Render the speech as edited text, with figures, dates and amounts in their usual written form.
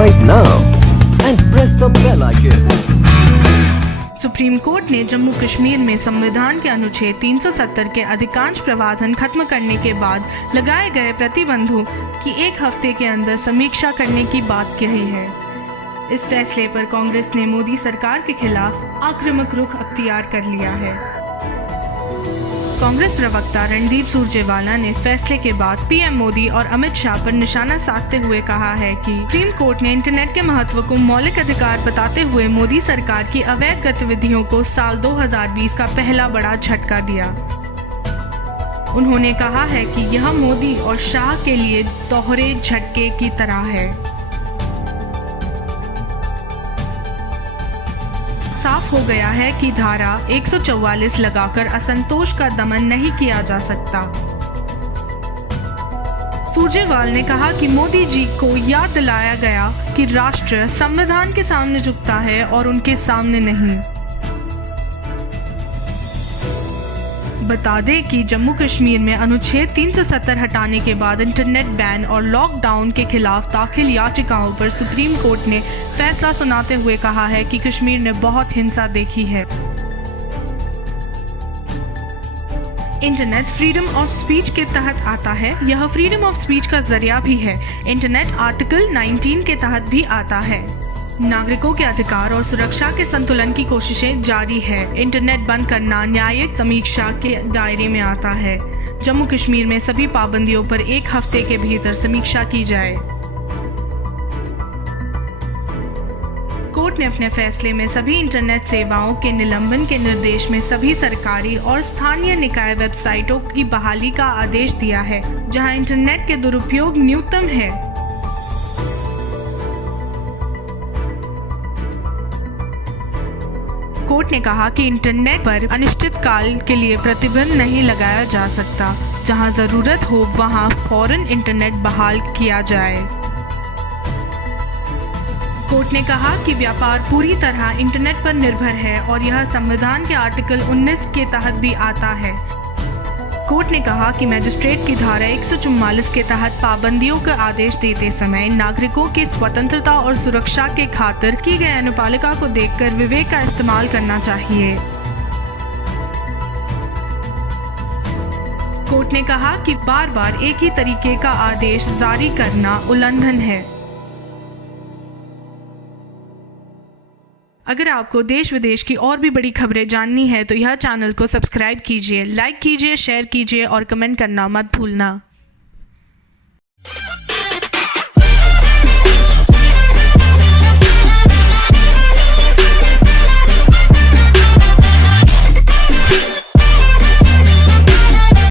Subscribe now and press the bell icon. Supreme court ने जम्मू कश्मीर में संविधान के अनुच्छेद 370 के अधिकांश प्रावधान खत्म करने के बाद लगाए गए प्रतिबंधों की एक हफ्ते के अंदर समीक्षा करने की बात कही है। इस फैसले पर कांग्रेस ने मोदी सरकार के खिलाफ आक्रामक रुख अख्तियार कर लिया है। कांग्रेस प्रवक्ता रणदीप सुरजेवाला ने फैसले के बाद पीएम मोदी और अमित शाह पर निशाना साधते हुए कहा है कि सुप्रीम कोर्ट ने इंटरनेट के महत्व को मौलिक अधिकार बताते हुए मोदी सरकार की अवैध गतिविधियों को साल 2020 का पहला बड़ा झटका दिया। उन्होंने कहा है कि यह मोदी और शाह के लिए दोहरे झटके की तरह है। साफ हो गया है कि धारा 144 लगाकर असंतोष का दमन नहीं किया जा सकता। सुरजेवाला ने कहा कि मोदी जी को याद दिलाया गया कि राष्ट्र संविधान के सामने झुकता है और उनके सामने नहीं। बता दें कि जम्मू कश्मीर में अनुच्छेद 370 हटाने के बाद इंटरनेट बैन और लॉकडाउन के खिलाफ दाखिल याचिकाओं पर सुप्रीम कोर्ट ने फैसला सुनाते हुए कहा है कि कश्मीर ने बहुत हिंसा देखी है। इंटरनेट फ्रीडम ऑफ स्पीच के तहत आता है। यह फ्रीडम ऑफ स्पीच का जरिया भी है। इंटरनेट आर्टिकल 19 के तहत भी आता है। नागरिकों के अधिकार और सुरक्षा के संतुलन की कोशिशें जारी है। इंटरनेट बंद करना न्यायिक समीक्षा के दायरे में आता है। जम्मू कश्मीर में सभी पाबंदियों पर एक हफ्ते के भीतर समीक्षा की जाए। कोर्ट ने अपने फैसले में सभी इंटरनेट सेवाओं के निलंबन के निर्देश में सभी सरकारी और स्थानीय निकाय वेबसाइटों की बहाली का आदेश दिया है जहां इंटरनेट के दुरुपयोग न्यूनतम है। कोर्ट ने कहा कि इंटरनेट पर अनिश्चित काल के लिए प्रतिबंध नहीं लगाया जा सकता। जहां जरूरत हो वहां फौरन इंटरनेट बहाल किया जाए। कोर्ट ने कहा कि व्यापार पूरी तरह इंटरनेट पर निर्भर है और यह संविधान के आर्टिकल 19 के तहत भी आता है। कोर्ट ने कहा कि मजिस्ट्रेट की धारा 144 के तहत पाबंदियों का आदेश देते समय नागरिकों की स्वतंत्रता और सुरक्षा के खातिर की गई अनुपालिका को देखकर विवेक का इस्तेमाल करना चाहिए। कोर्ट ने कहा कि बार बार एक ही तरीके का आदेश जारी करना उल्लंघन है। अगर आपको देश विदेश की और भी बड़ी खबरें जाननी है तो यह चैनल को सब्सक्राइब कीजिए, लाइक कीजिए, शेयर कीजिए और कमेंट करना मत भूलना।